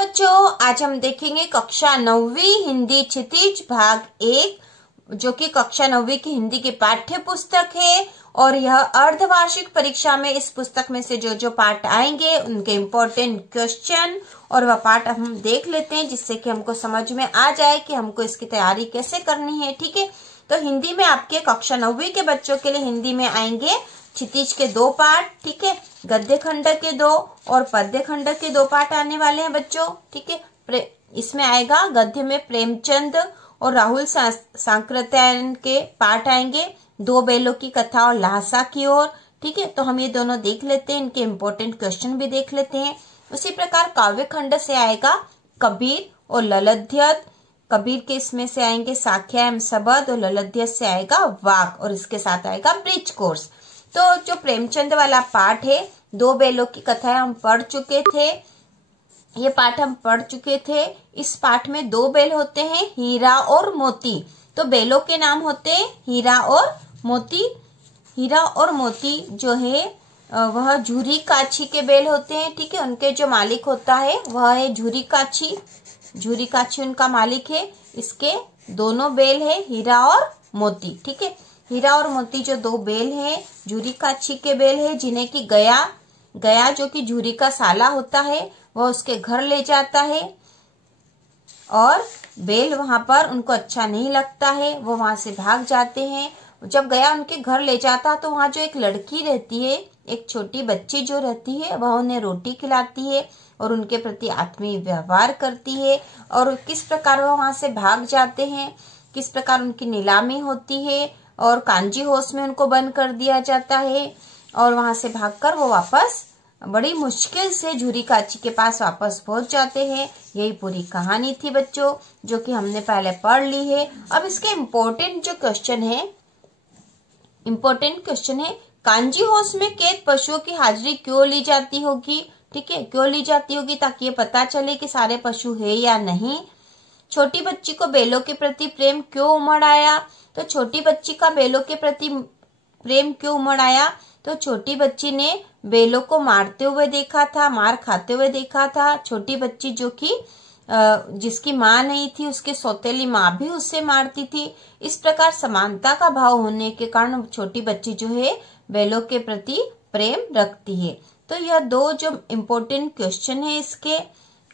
बच्चों, आज हम देखेंगे कक्षा 9वीं हिंदी क्षितिज भाग 1, जो कि कक्षा 9वीं की हिंदी की पाठ्य पुस्तक है। और यह अर्धवार्षिक परीक्षा में इस पुस्तक में से जो जो पाठ आएंगे उनके इम्पोर्टेंट क्वेश्चन और वह पाठ हम देख लेते हैं, जिससे कि हमको समझ में आ जाए कि हमको इसकी तैयारी कैसे करनी है। ठीक है, तो हिंदी में आपके कक्षा 9वीं के बच्चों के लिए हिंदी में आएंगे क्षितिज के 2 पाठ। ठीक है, गद्य खंड के 2 और पद्य खंड के 2 पाठ आने वाले हैं बच्चों। ठीक है, इसमें आएगा गद्य में प्रेमचंद और राहुल सांकृत्यायन के पाठ आएंगे, 2 बैलों की कथा और ल्हासा की ओर। ठीक है, तो हम ये दोनों देख लेते हैं, इनके इम्पोर्टेंट क्वेश्चन भी देख लेते हैं। उसी प्रकार काव्य खंड से आएगा कबीर और ललध्यत। कबीर के इसमें से आएंगे साख्या एवं शबद और ललध्यत से आएगा वाक, और इसके साथ आएगा ब्रिज कोर्स। तो जो प्रेमचंद वाला पाठ है, 2 बैलों की कथा हम पढ़ चुके थे, ये पाठ हम पढ़ चुके थे। इस पाठ में 2 बैल होते हैं, हीरा और मोती। तो बैलों के नाम होते हैं हीरा और मोती। हीरा और मोती जो है वह झूरी काछी के बैल होते हैं। ठीक है, उनके जो मालिक होता है वह है झूरी काछी। झूरी काछी उनका मालिक है। इसके दोनों बैल है हीरा और मोती। ठीक है, हीरा और मोती जो 2 बैल हैं, झूरी काछी के बैल है, जिन्हें की गया जो कि झूरी का साला होता है वह उसके घर ले जाता है। और बैल वहां पर उनको अच्छा नहीं लगता है, वो वहां से भाग जाते हैं। जब गया उनके घर ले जाता तो वहां जो एक लड़की रहती है, एक छोटी बच्ची जो रहती है, वह उन्हें रोटी खिलाती है और उनके प्रति आत्मीय व्यवहार करती है। और किस प्रकार वह वहां से भाग जाते हैं, किस प्रकार उनकी नीलामी होती है और कांजी हाउस में उनको बंद कर दिया जाता है। और वहां से भागकर वो वापस बड़ी मुश्किल से झूरी काछी के पास वापस पहुंच जाते हैं। यही पूरी कहानी थी बच्चों, जो कि हमने पहले पढ़ ली है। अब इसके इम्पोर्टेंट जो क्वेश्चन है, कांजी हाउस में कैद पशुओं की हाजिरी क्यों ली जाती होगी। ठीक है, क्यों ली जाती होगी, ताकि ये पता चले कि सारे पशु है या नहीं। छोटी बच्ची को बैलों के प्रति प्रेम क्यों उमड़ आया। तो छोटी बच्ची का बैलों के प्रति प्रेम क्यों उमड़ आया, तो छोटी बच्ची ने बैलों को मारते हुए देखा था, मार खाते हुए देखा था। छोटी बच्ची जो कि जिसकी माँ नहीं थी, उसकी सौतेली माँ भी उससे मारती थी। इस प्रकार समानता का भाव होने के कारण छोटी बच्ची जो है बैलों के प्रति प्रेम रखती है। तो यह 2 जो इम्पोर्टेंट क्वेश्चन है इसके।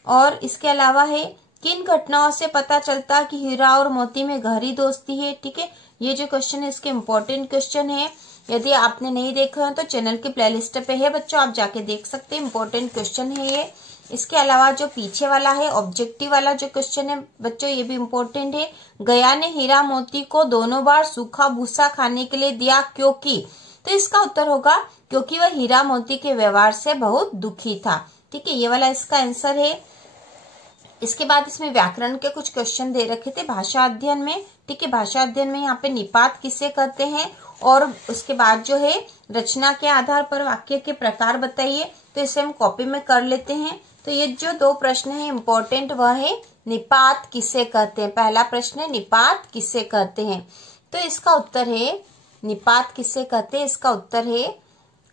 और इसके अलावा है किन घटनाओं से पता चलता कि हीरा और मोती में गहरी दोस्ती है। ठीक है, ये जो क्वेश्चन है इसके इम्पोर्टेंट क्वेश्चन है। यदि आपने नहीं देखा है तो चैनल की प्लेलिस्ट पे है बच्चों, आप जाके देख सकते हैं, इम्पोर्टेंट क्वेश्चन है ये। इसके अलावा जो पीछे वाला है ऑब्जेक्टिव वाला जो क्वेश्चन है बच्चों, ये भी इम्पोर्टेंट है। गया ने हीरा मोती को दोनों बार सूखा भूसा खाने के लिए दिया क्योंकि। तो इसका उत्तर होगा क्योंकि वह हीरा मोती के व्यवहार से बहुत दुखी था। ठीक है, ये वाला इसका आंसर है। इसके बाद इसमें व्याकरण के कुछ क्वेश्चन दे रखे थे भाषा अध्ययन में। ठीक है, भाषा अध्ययन में यहाँ पे निपात किसे कहते हैं, और उसके बाद जो है रचना के आधार पर वाक्य के प्रकार बताइए। तो इसे हम कॉपी में कर लेते हैं। तो ये जो 2 प्रश्न है इम्पोर्टेंट, वह है निपात किसे कहते हैं। पहला प्रश्न है निपात किसे कहते हैं, तो इसका उत्तर है निपात किसे कहते हैं। इसका उत्तर है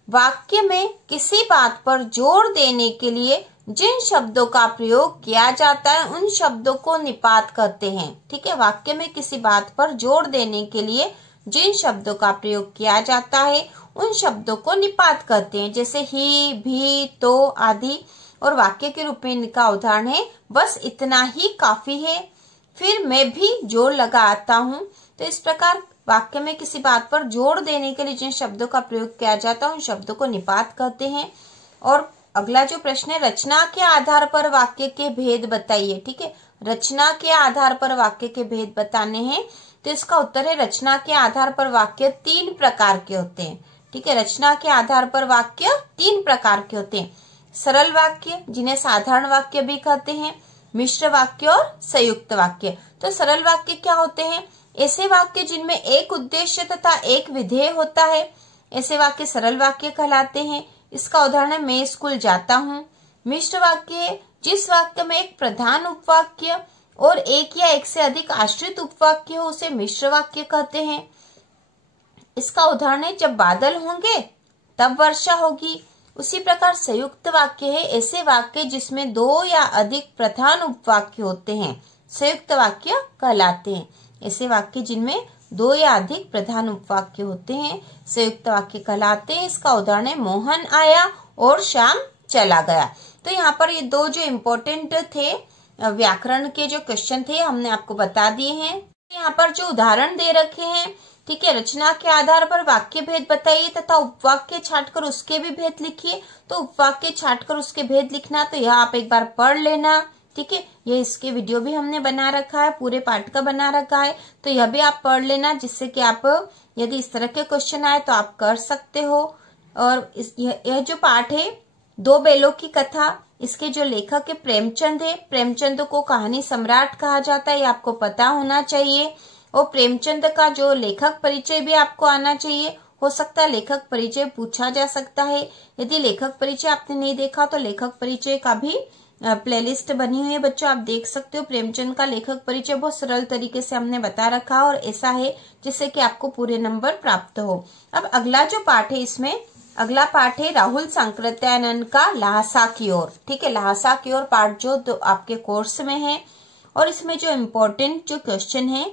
वाक्य में किसी बात पर जोर देने के लिए जिन शब्दों का प्रयोग किया जाता है उन शब्दों को निपात कहते हैं। ठीक है, वाक्य में किसी बात पर जोर देने के लिए जिन शब्दों का प्रयोग किया जाता है उन शब्दों को निपात कहते हैं, जैसे ही, भी, तो आदि। और वाक्य के रूप में इनका उदाहरण है बस इतना ही काफी है, फिर मैं भी जोर लगा आता हूँ। तो इस प्रकार वाक्य में किसी बात पर जोर देने के लिए जिन शब्दों का प्रयोग किया जाता है उन शब्दों को निपात कहते हैं। और अगला जो प्रश्न है रचना के आधार पर वाक्य के भेद बताइए। ठीक है, रचना के आधार पर वाक्य के भेद बताने हैं। तो इसका उत्तर है रचना के आधार पर वाक्य 3 प्रकार के होते हैं। ठीक है, रचना के आधार पर वाक्य 3 प्रकार के होते हैं। सरल वाक्य, जिन्हें साधारण वाक्य भी कहते हैं, मिश्र वाक्य और संयुक्त वाक्य। तो सरल वाक्य क्या होते हैं, ऐसे वाक्य जिनमें एक उद्देश्य तथा एक विधेय होता है, ऐसे वाक्य सरल वाक्य कहलाते हैं। इसका उदाहरण है मैं स्कूल जाता हूँ। मिश्र वाक्य है जिस वाक्य में एक प्रधान उपवाक्य और एक या एक से अधिक आश्रित उपवाक्य हो, उसे मिश्र वाक्य कहते हैं। इसका उदाहरण है जब बादल होंगे तब वर्षा होगी, उसी प्रकार संयुक्त वाक्य है ऐसे वाक्य जिसमें दो या अधिक प्रधान उपवाक्य होते हैं, संयुक्त वाक्य कहलाते हैं। ऐसे वाक्य जिनमें दो या अधिक प्रधान उपवाक्य होते हैं संयुक्त वाक्य कहलाते हैं। इसका उदाहरण है मोहन आया और श्याम चला गया। तो यहाँ पर ये दो जो इम्पोर्टेंट थे व्याकरण के जो क्वेश्चन थे हमने आपको बता दिए हैं। यहाँ पर जो उदाहरण दे रखे हैं, ठीक है, रचना के आधार पर वाक्य भेद बताइए तथा उपवाक्य छांटकर उसके भी भेद लिखिए। तो उपवाक्य छांटकर उसके भेद लिखना तो यह आप एक बार पढ़ लेना, ठीक है। ये इसके वीडियो भी हमने बना रखा है, पूरे पाठ का बना रखा है, तो यह भी आप पढ़ लेना, जिससे कि आप यदि इस तरह के क्वेश्चन आए तो आप कर सकते हो। और यह जो पाठ है दो बैलों की कथा, इसके जो लेखक है प्रेमचंद है। प्रेमचंद को कहानी सम्राट कहा जाता है, ये आपको पता होना चाहिए। और प्रेमचंद का जो लेखक परिचय भी आपको आना चाहिए। हो सकता है लेखक परिचय पूछा जा सकता है। यदि लेखक परिचय आपने नहीं देखा तो लेखक परिचय का भी प्लेलिस्ट बनी हुई है बच्चों, आप देख सकते हो। प्रेमचंद का लेखक परिचय बहुत सरल तरीके से हमने बता रखा और ऐसा है जिससे कि आपको पूरे नंबर प्राप्त हो। अब अगला जो पाठ है, इसमें अगला पाठ है राहुल सांकृत्यायन का ल्हासा की ओर, ठीक है। ल्हासा की ओर पाठ जो आपके कोर्स में है और इसमें जो इम्पोर्टेंट जो क्वेश्चन है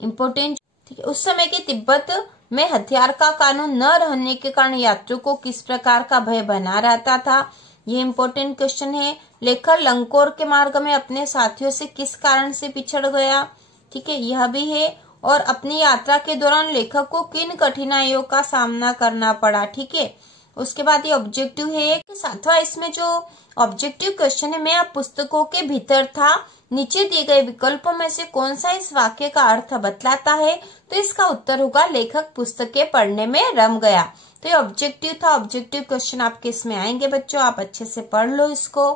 इम्पोर्टेंट, ठीक है। उस समय के तिब्बत में हथियार का कानून न रहने के कारण यात्रियों को किस प्रकार का भय बना रहता था, ये इम्पोर्टेंट क्वेश्चन है। लेखक लंकोर के मार्ग में अपने साथियों से किस कारण से पिछड़ गया, ठीक है, यह भी है। और अपनी यात्रा के दौरान लेखक को किन कठिनाइयों का सामना करना पड़ा, ठीक है। उसके बाद ये ऑब्जेक्टिव है। सातवां इसमें जो ऑब्जेक्टिव क्वेश्चन है, मैं अब पुस्तकों के भीतर था, नीचे दिए गए विकल्पों में से कौन सा इस वाक्य का अर्थ बतलाता है, तो इसका उत्तर होगा लेखक पुस्तकें पढ़ने में रम गया। तो ये ऑब्जेक्टिव था। ऑब्जेक्टिव क्वेश्चन आपके इसमें आएंगे बच्चों, आप अच्छे से पढ़ लो इसको।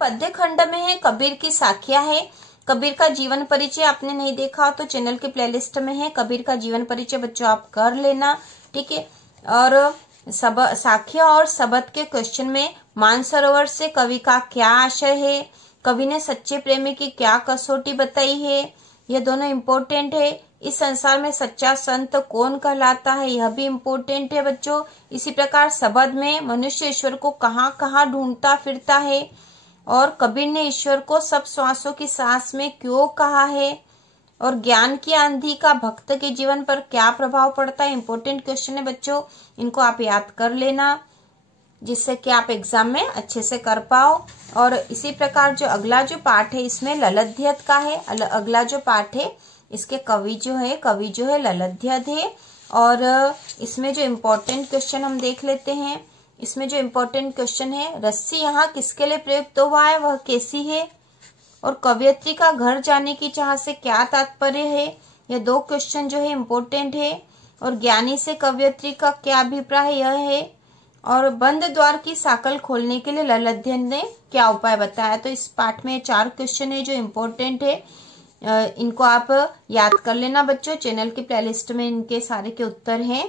पद्य खंड में है कबीर की साखियां है। कबीर का जीवन परिचय आपने नहीं देखा तो चैनल के प्लेलिस्ट में है, कबीर का जीवन परिचय बच्चों आप कर लेना, ठीक है। और साखिया और सबद के क्वेश्चन में मानसरोवर से कवि का क्या आशय है, कवि ने सच्चे प्रेमी की क्या कसौटी बताई है, ये दोनों इम्पोर्टेंट है। इस संसार में सच्चा संत कौन कहलाता है, यह भी इम्पोर्टेंट है बच्चों। इसी प्रकार सबद में मनुष्य ईश्वर को कहाँ कहाँ ढूंढता फिरता है और कबीर ने ईश्वर को सब श्वासों की सांस में क्यों कहा है, और ज्ञान की आंधी का भक्त के जीवन पर क्या प्रभाव पड़ता है, इम्पोर्टेंट क्वेश्चन है बच्चों, इनको आप याद कर लेना जिससे कि आप एग्जाम में अच्छे से कर पाओ। और इसी प्रकार जो अगला जो पाठ है इसमें ललध्यत का है। अगला जो पाठ है इसके कवि जो है ललध्यत है। और इसमें जो इम्पोर्टेंट क्वेश्चन हम देख लेते हैं, इसमें जो इम्पोर्टेंट क्वेश्चन है, रस्सी यहाँ किसके लिए प्रयुक्त हुआ है, वह कैसी है, और कवयित्री का घर जाने की चाह से क्या तात्पर्य है, ये दो क्वेश्चन जो है इम्पोर्टेंट है। और ज्ञानी से कवयित्री का क्या अभिप्राय यह है, और बंद द्वार की साकल खोलने के लिए ललध्यत ने क्या उपाय बताया। तो इस पाठ में 4 क्वेश्चन है जो इम्पोर्टेंट है, इनको आप याद कर लेना बच्चों, चैनल की प्लेलिस्ट में इनके सारे के उत्तर हैं।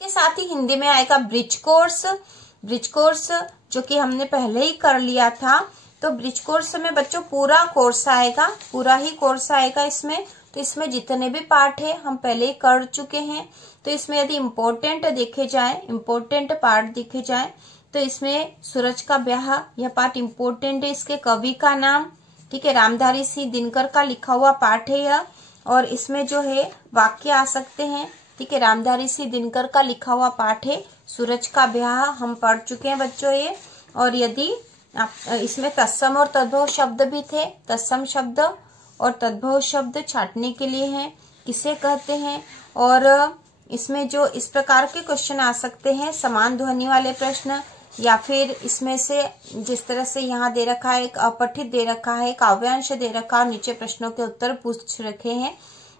के साथ ही हिंदी में आएगा ब्रिज कोर्स जो कि हमने पहले ही कर लिया था। तो ब्रिज कोर्स में बच्चों पूरा कोर्स आएगा, पूरा ही कोर्स आएगा इसमें। तो इसमें जितने भी पार्ट है हम पहले ही कर चुके हैं। तो इसमें यदि इम्पोर्टेंट देखे जाए, इम्पोर्टेंट पार्ट देखे जाए तो इसमें सूरज का ब्याह, यह पार्ट इम्पोर्टेंट है। इसके कवि का नाम, ठीक है, रामधारी सिंह दिनकर का लिखा हुआ पाठ है यह। और इसमें जो है वाक्य आ सकते हैं, ठीक है, रामधारी सिंह दिनकर का लिखा हुआ पाठ है सूरज का ब्याह, हम पढ़ चुके हैं बच्चों ये। और यदि इसमें तत्सम और तद्भव शब्द भी थे, तत्सम शब्द और तद्भव शब्द छांटने के लिए हैं, किसे कहते हैं। और इसमें जो इस प्रकार के क्वेश्चन आ सकते हैं, समान ध्वनि वाले प्रश्न, या फिर इसमें से जिस तरह से यहाँ दे रखा है, एक अपठित दे रखा है, काव्यांश दे रखा और नीचे प्रश्नों के उत्तर पूछ रखे हैं,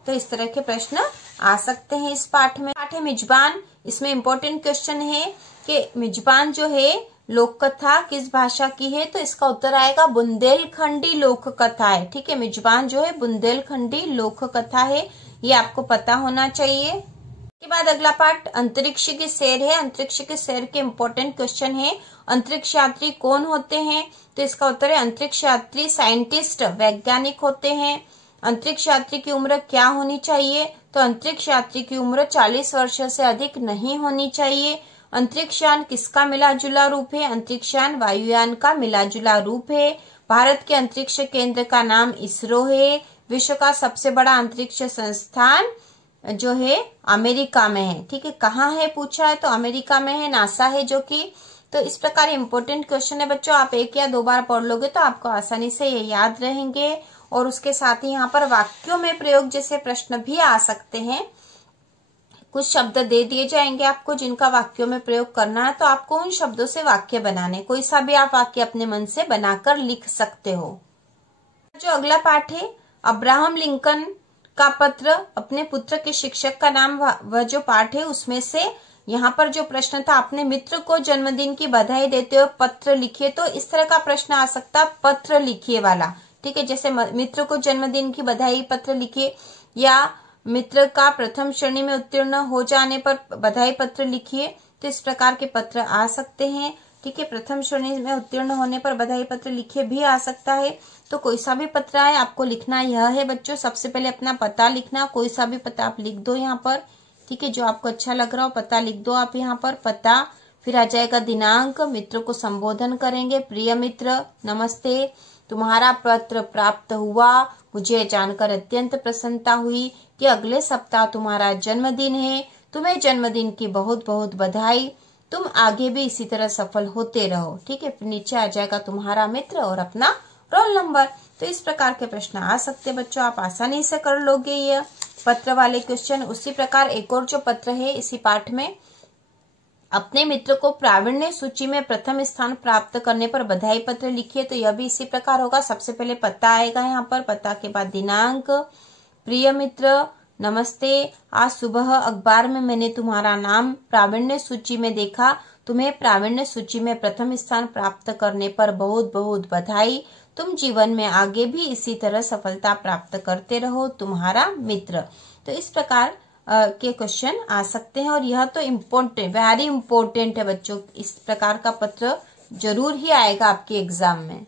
तो इस तरह के प्रश्न आ सकते हैं इस पाठ में। पाठ है मिजबान, इसमें इम्पोर्टेंट क्वेश्चन है कि मिजबान जो है लोक कथा किस भाषा की है, तो इसका उत्तर आएगा बुंदेलखंडी लोक कथा है, ठीक है। मिजबान जो है बुंदेलखंडी लोक कथा है, ये आपको पता होना चाहिए। के बाद अगला पार्ट अंतरिक्ष की सैर है। अंतरिक्ष की सैर के इम्पोर्टेंट क्वेश्चन है, अंतरिक्ष यात्री कौन होते हैं, तो इसका उत्तर है अंतरिक्ष यात्री साइंटिस्ट, वैज्ञानिक होते हैं। अंतरिक्ष यात्री की उम्र क्या होनी चाहिए, तो अंतरिक्ष यात्री की उम्र 40 वर्ष से अधिक नहीं होनी चाहिए। अंतरिक्षयान किसका मिला जुला रूप है? अंतरिक्षयान वायुयान का मिला जुला रूप है। भारत के अंतरिक्ष केंद्र का नाम इसरो है। विश्व का सबसे बड़ा अंतरिक्ष संस्थान जो है अमेरिका में है। ठीक है, कहाँ है पूछा है तो अमेरिका में है, नासा है जो कि। तो इस प्रकार इम्पोर्टेंट क्वेश्चन है बच्चों, आप एक या दो बार पढ़ लोगे तो आपको आसानी से ये याद रहेंगे। और उसके साथ ही यहाँ पर वाक्यों में प्रयोग जैसे प्रश्न भी आ सकते हैं। कुछ शब्द दे दिए जाएंगे आपको जिनका वाक्यों में प्रयोग करना है, तो आपको उन शब्दों से वाक्य बनाने, कोई सा भी आप वाक्य अपने मन से बनाकर लिख सकते हो। जो अगला पाठ है, अब्राहम लिंकन का पत्र अपने पुत्र के शिक्षक का नाम, वह जो पाठ है उसमें से यहाँ पर जो प्रश्न था, अपने मित्र को जन्मदिन की बधाई देते हुए पत्र लिखिए, तो इस तरह का प्रश्न आ सकता पत्र लिखिए वाला। ठीक है, जैसे मित्र को जन्मदिन की बधाई पत्र लिखिए, या मित्र का प्रथम श्रेणी में उत्तीर्ण हो जाने पर बधाई पत्र लिखिए, तो इस प्रकार के पत्र आ सकते हैं। ठीक है, प्रथम श्रेणी में उत्तीर्ण होने पर बधाई पत्र लिखे भी आ सकता है। तो कोई सा भी पत्र है, आपको लिखना यह है बच्चों, सबसे पहले अपना पता लिखना, कोई सा भी पता आप लिख दो यहाँ पर। ठीक है, जो आपको अच्छा लग रहा हो पता लिख दो आप यहाँ पर, पता, फिर आ जाएगा दिनांक, मित्र को संबोधन करेंगे, प्रिय मित्र नमस्ते, तुम्हारा पत्र प्राप्त हुआ, मुझे जानकर अत्यंत प्रसन्नता हुई कि अगले सप्ताह तुम्हारा जन्मदिन है, तुम्हें जन्मदिन की बहुत बहुत बधाई, तुम आगे भी इसी तरह सफल होते रहो। ठीक है, फिर नीचे आ जाएगा तुम्हारा मित्र और अपना रोल नंबर। तो इस प्रकार के प्रश्न आ सकते हैं बच्चों, आप आसानी से कर लोगे ये पत्र वाले क्वेश्चन। उसी प्रकार एक और जो पत्र है इसी पाठ में, अपने मित्र को प्रावीण्य सूची में प्रथम स्थान प्राप्त करने पर बधाई पत्र लिखिए, तो यह भी इसी प्रकार होगा। सबसे पहले पता आएगा यहाँ पर, पता के बाद दिनांक, प्रिय मित्र नमस्ते, आज सुबह अखबार में मैंने तुम्हारा नाम प्रावीण्य सूची में देखा, तुम्हें प्रावीण्य सूची में प्रथम स्थान प्राप्त करने पर बहुत बहुत बधाई, तुम जीवन में आगे भी इसी तरह सफलता प्राप्त करते रहो, तुम्हारा मित्र। तो इस प्रकार के क्वेश्चन आ सकते हैं, और यह तो इम्पोर्टेंट, वेरी इम्पोर्टेंट है बच्चों, इस प्रकार का पत्र जरूर ही आएगा आपके एग्जाम में।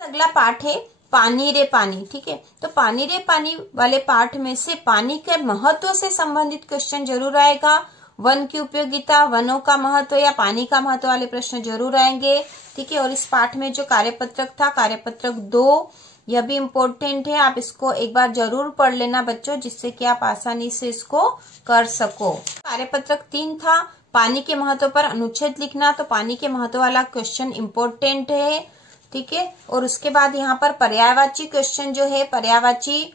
अगला पाठ है पानी रे पानी। ठीक है, तो पानी रे पानी वाले पाठ में से पानी के महत्व से संबंधित क्वेश्चन जरूर आएगा। वन की उपयोगिता, वनों का महत्व या पानी का महत्व वाले प्रश्न जरूर आएंगे। ठीक है, और इस पाठ में जो कार्यपत्रक था, कार्यपत्रक 2, यह भी इम्पोर्टेंट है, आप इसको एक बार जरूर पढ़ लेना बच्चों, जिससे कि आप आसानी से इसको कर सको। कार्यपत्रक 3 था पानी के महत्व पर अनुच्छेद लिखना, तो पानी के महत्व वाला क्वेश्चन इम्पोर्टेंट है। ठीक है, और उसके बाद यहाँ पर पर्यायवाची क्वेश्चन जो है, पर्यायवाची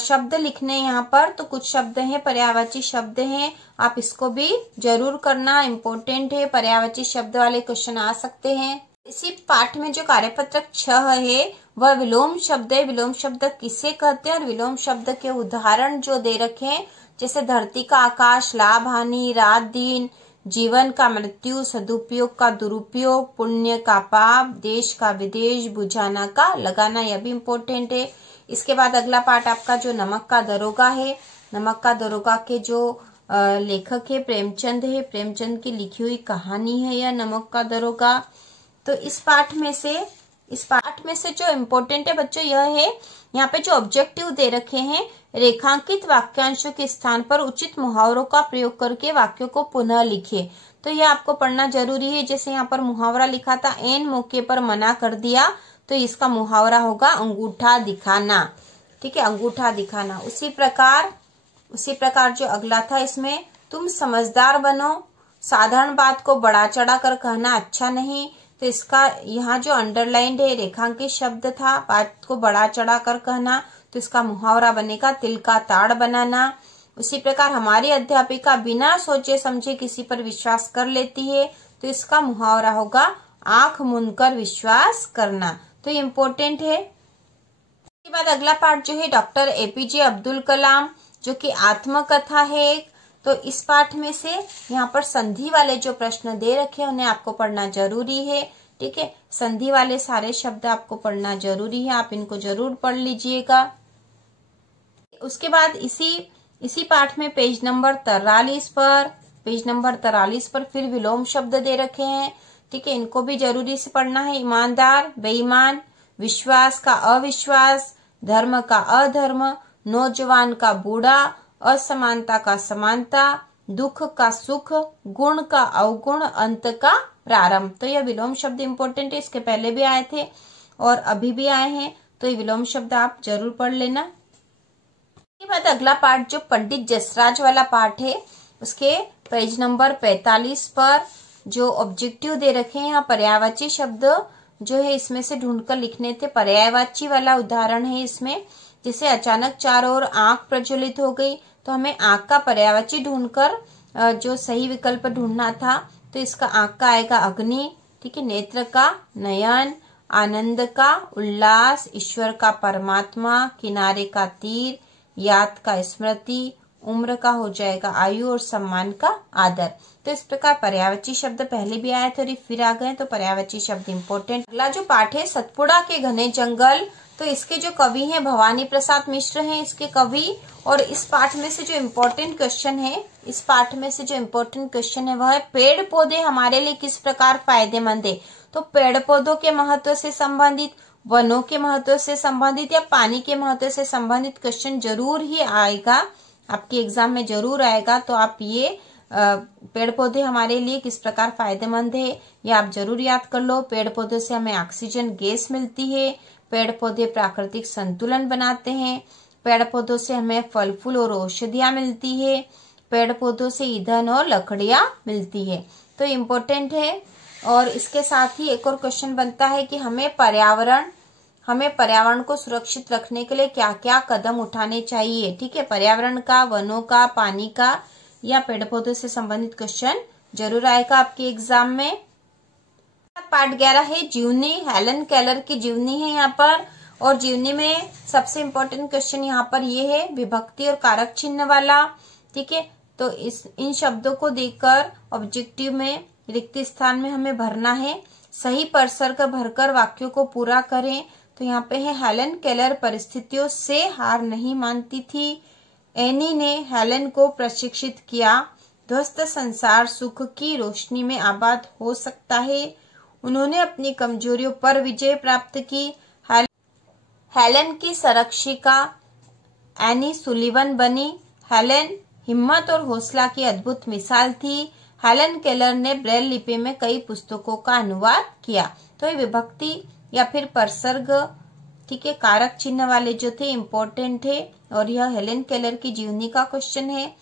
शब्द लिखने यहाँ पर, तो कुछ शब्द हैं पर्यायवाची शब्द हैं, आप इसको भी जरूर करना, इम्पोर्टेंट है। पर्यायवाची शब्द वाले क्वेश्चन आ सकते हैं। इसी पाठ में जो कार्यपत्रक 6 है वह विलोम शब्द है। विलोम शब्द किसे कहते हैं और विलोम शब्द के उदाहरण जो दे रखे हैं, जैसे धरती का आकाश, लाभ हानि, रात दिन, जीवन का मृत्यु, सदुपयोग का दुरुपयोग, पुण्य का पाप, देश का विदेश, बुझाना का लगाना, यह भी इम्पोर्टेंट है। इसके बाद अगला पार्ट आपका जो नमक का दरोगा है, नमक का दरोगा के जो लेखक है प्रेमचंद है, प्रेमचंद की लिखी हुई कहानी है यह नमक का दरोगा। तो इस पाठ में से जो इम्पोर्टेंट है बच्चों यह है, यहाँ पे जो ऑब्जेक्टिव दे रखे हैं, रेखांकित वाक्यांशों के स्थान पर उचित मुहावरों का प्रयोग करके वाक्यों को पुनः लिखिए, तो यह आपको पढ़ना जरूरी है। जैसे यहाँ पर मुहावरा लिखा था, एन मौके पर मना कर दिया, तो इसका मुहावरा होगा अंगूठा दिखाना। ठीक है, अंगूठा दिखाना। उसी प्रकार जो अगला था, इसमें तुम समझदार बनो, साधारण बात को बढ़ा चढ़ा कर कहना अच्छा नहीं, तो इसका यहाँ जो अंडरलाइंड है रेखांकित शब्द था, बात को बढ़ा चढ़ा कर कहना, तो इसका मुहावरा बनेगा तिल का ताड़ बनाना। उसी प्रकार हमारी अध्यापिका बिना सोचे समझे किसी पर विश्वास कर लेती है, तो इसका मुहावरा होगा आंख मूंदकर विश्वास करना, तो ये इम्पोर्टेंट है। इसके बाद अगला पार्ट जो है डॉक्टर एपीजे अब्दुल कलाम, जो कि आत्मकथा है। तो इस पाठ में से यहाँ पर संधि वाले जो प्रश्न दे रखे हैं उन्हें आपको पढ़ना जरूरी है। ठीक है, संधि वाले सारे शब्द आपको पढ़ना जरूरी है, आप इनको जरूर पढ़ लीजिएगा। उसके बाद इसी पाठ में पेज नंबर 43 पर फिर विलोम शब्द दे रखे हैं। ठीक है, इनको भी जरूरी से पढ़ना है। ईमानदार, बेईमान, विश्वास का अविश्वास, धर्म का अधर्म, नौजवान का बूढ़ा, असमानता का समानता, दुख का सुख, गुण का अवगुण, अंत का प्रारंभ। तो यह विलोम शब्द इम्पोर्टेंट है, इसके पहले भी आए थे और अभी भी आए हैं, तो ये विलोम शब्द आप जरूर पढ़ लेना। इसके बाद अगला पार्ट जो पंडित जसराज वाला पार्ट है, उसके पेज नंबर 45 पर जो ऑब्जेक्टिव दे रखे हैं, यहाँ पर्यायवाची शब्द जो है इसमें से ढूंढकर लिखने थे। पर्यायवाची वाला उदाहरण है इसमें, जिसे अचानक चारों ओर आंख प्रज्वलित हो गई, तो हमें आंख का पर्यायवाची ढूंढकर जो सही विकल्प ढूंढना था, तो इसका आंख का आएगा अग्नि, ठीक है, नेत्र का नयन, आनंद का उल्लास, ईश्वर का परमात्मा, किनारे का तीर, याद का स्मृति, उम्र का हो जाएगा आयु और सम्मान का आदर। तो इस प्रकार पर्यायवाची शब्द पहले भी आए थे और फिर आ गए, तो पर्यायवाची शब्द इम्पोर्टेंट। अगला जो पाठ है सतपुड़ा के घने जंगल, तो इसके जो कवि हैं भवानी प्रसाद मिश्र हैं इसके कवि। और इस पाठ में से जो इम्पोर्टेंट क्वेश्चन है, इस पाठ में से जो इम्पोर्टेंट क्वेश्चन है वह है पेड़ पौधे हमारे लिए किस प्रकार फायदेमंद है। तो पेड़ पौधों के महत्व से संबंधित, वनों के महत्व से संबंधित या पानी के महत्व से संबंधित क्वेश्चन जरूर ही आएगा, आपके एग्जाम में जरूर आएगा। तो आप ये पेड़ पौधे हमारे लिए किस प्रकार फायदेमंद है, ये आप जरूर याद कर लो। पेड़ पौधों से हमें ऑक्सीजन गैस मिलती है, पेड़ पौधे प्राकृतिक संतुलन बनाते हैं, पेड़ पौधों से हमें फल फूल और औषधियां मिलती है, पेड़ पौधों से ईंधन और लकड़ियां मिलती है। तो इम्पोर्टेंट है। और इसके साथ ही एक और क्वेश्चन बनता है कि हमें पर्यावरण को सुरक्षित रखने के लिए क्या क्या कदम उठाने चाहिए। ठीक है, पर्यावरण का, वनों का, पानी का या पेड़ पौधों से संबंधित क्वेश्चन जरूर आएगा आपके एग्जाम में। पार्ट 11 है जीवनी, हेलन केलर की जीवनी है यहाँ पर। और जीवनी में सबसे इम्पोर्टेंट क्वेश्चन यहाँ पर ये है विभक्ति और कारक चिन्ह वाला। ठीक है, तो इन शब्दों को देखकर ऑब्जेक्टिव में रिक्त स्थान में हमें भरना है। सही परसर्ग भरकर वाक्यों को पूरा करें। तो यहाँ पे है हेलन केलर परिस्थितियों से हार नहीं मानती थी। एनी ने हेलन को प्रशिक्षित किया। ध्वस्त संसार सुख की रोशनी में आबाद हो सकता है। उन्होंने अपनी कमजोरियों पर विजय प्राप्त की। हेलन की संरक्षिका एनी सुलिवन बनी। हेलन हिम्मत और हौसला की अद्भुत मिसाल थी। हेलन केलर ने ब्रेल लिपि में कई पुस्तकों का अनुवाद किया। तो ये विभक्ति या फिर परसर्ग, ठीक है, कारक चिन्ह वाले जो थे इम्पोर्टेंट है। और यह हेलन केलर की जीवनी का क्वेश्चन है।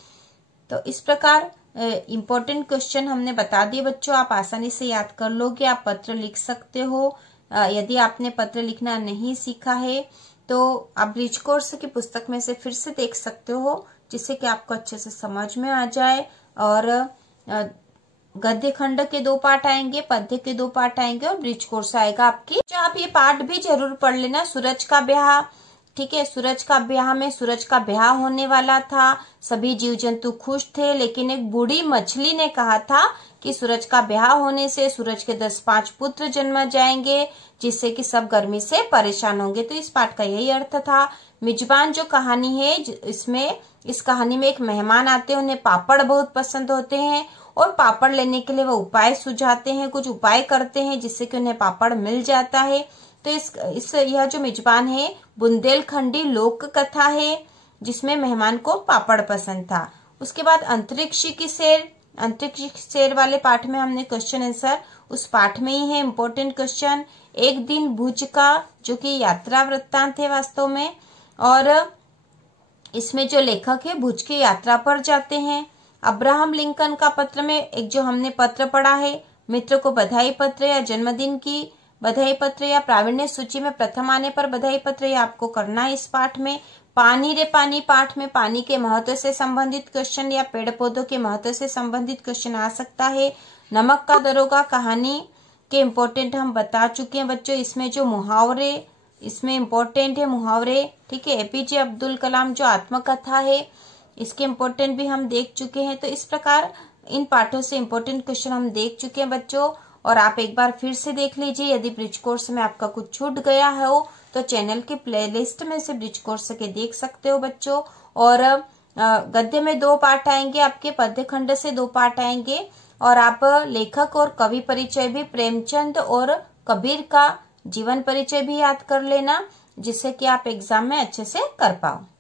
तो इस प्रकार इम्पोर्टेंट क्वेश्चन हमने बता दिए बच्चों, आप आसानी से याद कर लोगे। आप पत्र लिख सकते हो। यदि आपने पत्र लिखना नहीं सीखा है तो आप ब्रिज कोर्स की पुस्तक में से फिर से देख सकते हो, जिससे कि आपको अच्छे से समझ में आ जाए। और गद्य खंड के 2 पार्ट आएंगे, पद्य के 2 पार्ट आएंगे और ब्रिज कोर्स आएगा आपकी। जो आप ये पार्ट भी जरूर पढ़ लेना। सूरज का ब्याह, ठीक है, सूरज का ब्याह में सूरज का ब्याह होने वाला था। सभी जीव जंतु खुश थे, लेकिन एक बूढ़ी मछली ने कहा था कि सूरज का ब्याह होने से सूरज के 10-5 पुत्र जन्म जाएंगे, जिससे कि सब गर्मी से परेशान होंगे। तो इस पाठ का यही अर्थ था। मिजबान जो कहानी है, इस कहानी में एक मेहमान आते हैं, उन्हें पापड़ बहुत पसंद होते हैं और पापड़ लेने के लिए वो उपाय सुझाते हैं, कुछ उपाय करते हैं जिससे कि उन्हें पापड़ मिल जाता है। तो यह जो मिजबान है बुंदेलखंडी लोक कथा है, जिसमें मेहमान को पापड़ पसंद था। उसके बाद अंतरिक्ष की सैर वाले पाठ में हमने क्वेश्चन आंसर उस पाठ में ही है, इम्पोर्टेंट क्वेश्चन। एक दिन भुज का, जो कि यात्रा वृत्तांत है वास्तव में, और इसमें जो लेखक है भुज की यात्रा पर जाते हैं। अब्राहम लिंकन का पत्र में एक जो हमने पत्र पढ़ा है, मित्र को बधाई पत्र या जन्मदिन की बधाई पत्र या प्रावीण्य सूची में प्रथम आने पर बधाई पत्र, या आपको करना है इस पाठ में। पानी रे पानी पाठ में पानी के महत्व से संबंधित क्वेश्चन या पेड़ पौधों के महत्व से संबंधित क्वेश्चन आ सकता है। नमक का दरोगा कहानी के इम्पोर्टेंट हम बता चुके हैं बच्चों। इसमें जो मुहावरे, इसमें इम्पोर्टेंट है मुहावरे, ठीक है। एपीजे अब्दुल कलाम जो आत्मकथा है, इसके इम्पोर्टेंट भी हम देख चुके हैं। तो इस प्रकार इन पाठों से इम्पोर्टेंट क्वेश्चन हम देख चुके हैं बच्चों। और आप एक बार फिर से देख लीजिए। यदि ब्रिज कोर्स में आपका कुछ छूट गया हो तो चैनल की प्लेलिस्ट में से ब्रिज कोर्स के देख सकते हो बच्चों। और गद्य में 2 पार्ट आएंगे आपके, पद्य खंड से 2 पार्ट आएंगे। और आप लेखक और कवि परिचय भी, प्रेमचंद और कबीर का जीवन परिचय भी याद कर लेना, जिससे कि आप एग्जाम में अच्छे से कर पाओ।